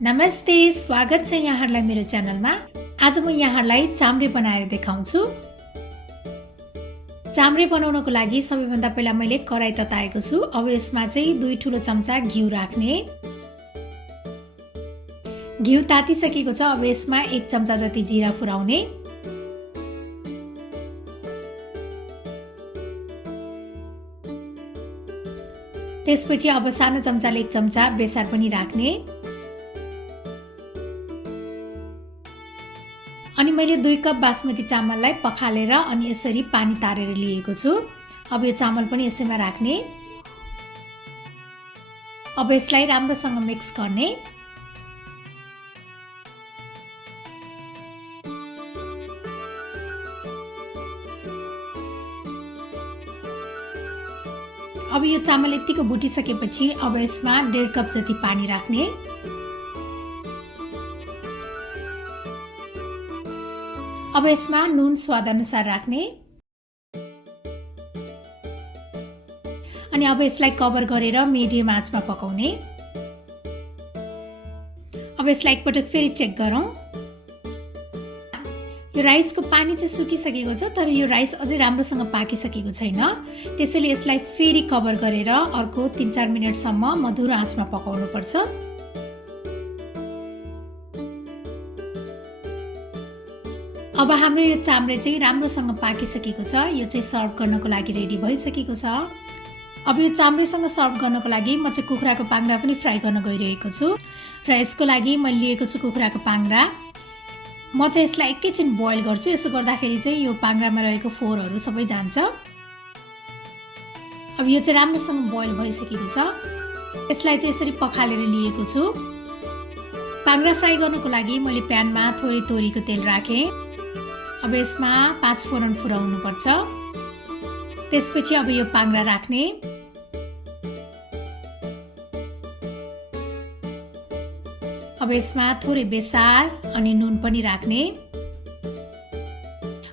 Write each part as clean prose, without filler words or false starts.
नमस्ते, स्वागत छ यहाँहरूलाई मेरो च्यानलमा। आज म यहाँहरूलाई चाम्रे बनाएर देखाउँछु। चाम्रे बनाउनको लागि सबैभन्दा पहिला मैले कराई तताएको छु। अब यसमा चाहिँ 2 ठुलो चम्चा घिउ राख्ने। घिउ तातिसकेको छ। अब यसमा 1 चम्चा जति जिरा फुराउने। त्यसपछि अब सानो चम्चाले 1 चम्चा बेसार पनि राख्ने। अनि मैले 2 कप बासमती चामललाई पखालेर अनि यसरी पानी तारेर लिएको छु। अब यो चामल पनि यसैमा राख्ने। अब यसलाई राम्रोसँग मिक्स गर्ने। अब यो चामल यतिको भुटिसकेपछि अब यसमा 1.5 कप जति पानी राख्ने। अब यसमा नुन स्वाद अनुसार राख्ने। अनि अब यसलाई कभर गरेर मिडियम आँचमा पकाउने। अब यसलाई एकपटक फेरि चेक गरौँ। यो राइसको पानी चाहिँ सुकिसकेको छ, तर यो राइस अझै राम्रोसँग पाकिसकेको छैन। त्यसैले यसलाई फेरि कभर गरेर अर्को 3-4 मिनेटसम्म मधुरो आँचमा पकाउनु पर्छ। अब हाम्रो यो चाम्रे चाहिँ राम्रोसँग पाकिसकेको छ। यो चाहिँ सर्भ गर्नको लागि रेडी भइसकेको छ। अब यो चाम्रेसँग सर्भ गर्नको लागि म चाहिँ कुखुराको पाङ्ग्रा पनि फ्राई गर्न गइरहेको छु। र यसको लागि मैले लिएको छु कुखुराको पाङ्ग्रा। म चाहिँ यसलाई एकैछिन बोइल गर्छु। यसो गर्दाखेरि चाहिँ यो पाङ्ग्रामा रहेको फोरहरू सबै जान्छ। अब यो चाहिँ राम्रोसँग बोइल भइसकेको छ। यसलाई चाहिँ यसरी पखालेर लिएको छु। पाङ्ग्रा फ्राई गर्नको लागि मैले प्यानमा थोरै तोरीको तेल राखेँ। अब यसमा 5 फोरन फुराउनु पर्छ। त्यसपछि अब यो पाङ्ग्रा राख्ने। अब यसमा थोरै बेसार अनि नुन पनि राख्ने।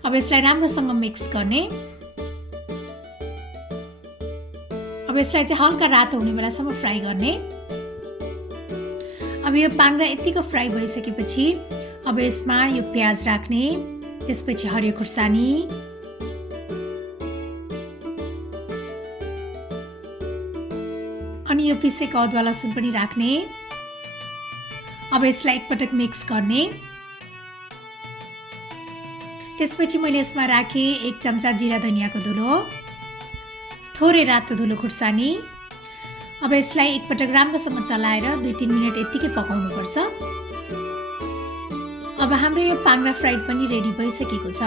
अब यसलाई राम्रोसँग मिक्स गर्ने। अब यसलाई चाहिँ हल्का रातो हुने बेलासम्म फ्राई गर्ने। अब यो पाङ्ग्रा यतिको फ्राई भइसकेपछि अब यसमा यो प्याज राख्ने। त्यसपछि हरियो खुर्सानी, अनि यो पिसेको अदुवा लसुन पनि राख्ने। अब यसलाई एकपटक मिक्स गर्ने। त्यसपछि मैले यसमा राखेँ 1 चम्चा जिरा धनियाको धुलो, थोरै रातो धुलो खुर्सानी। अब यसलाई एकपटक राम्रोसँग चलाएर 2-3 मिनेट यतिकै पकाउनु पर्छ। अब हाम्रो यो पाङ्ग्रा फ्राइड पनि रेडी भइसकेको छ।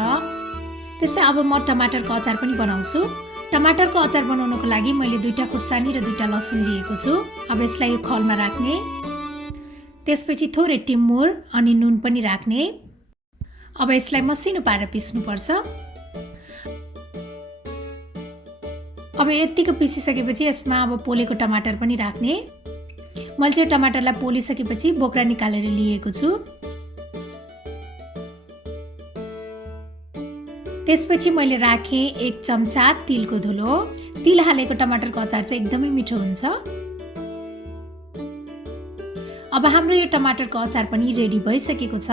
त्यस्तै अब म टमाटरको अचार पनि बनाउँछु। टमाटरको अचार बनाउनको लागि मैले 2टा खुर्सानी र 2टा लसुन लिएको छु। अब यसलाई यो खलमा राख्ने। त्यसपछि थोरै टिमुर अनि नुन पनि राख्ने। अब यसलाई मसिनो पारेर पिस्नुपर्छ। अब यतिको पिसिसकेपछि यसमा अब पोलेको टमाटर पनि राख्ने। मैले चाहिँ टमाटरलाई पोलिसकेपछि बोक्रा निकालेर लिएको छु। त्यसपछि मैले राखेँ 1 चम्चा तिलको धुलो। तिल हालेको टमाटरको अचार चाहिँ एकदमै मिठो हुन्छ। अब हाम्रो यो टमाटरको अचार पनि रेडी भइसकेको छ।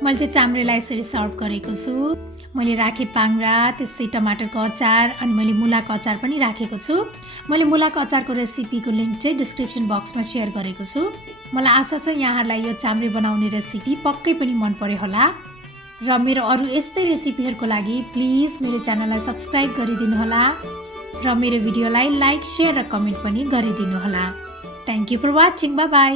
मैले चाहिँ चाम्रेलाई यसरी सर्भ गरेको छु। मैले राखेँ पाङ्ग्रा, त्यस्तै टमाटरको अचार, अनि मैले मुलाको अचार पनि राखेको छु। मैले मुलाको अचारको रेसिपीको लिङ्क चाहिँ डिस्क्रिप्सन बक्समा सेयर गरेको छु। मलाई आशा छ यहाँहरूलाई यो चाम्रे बनाउने रेसिपी पक्कै पनि मन पर्यो होला। र मेरो अरू यस्तै रेसिपीहरूको लागि प्लिज मेरो च्यानललाई सब्स्क्राइब गरिदिनु होला र मेरो भिडियोलाई लाइक, सेयर र कमेन्ट पनि गरिदिनु होला। Thank you for watching. Bye by.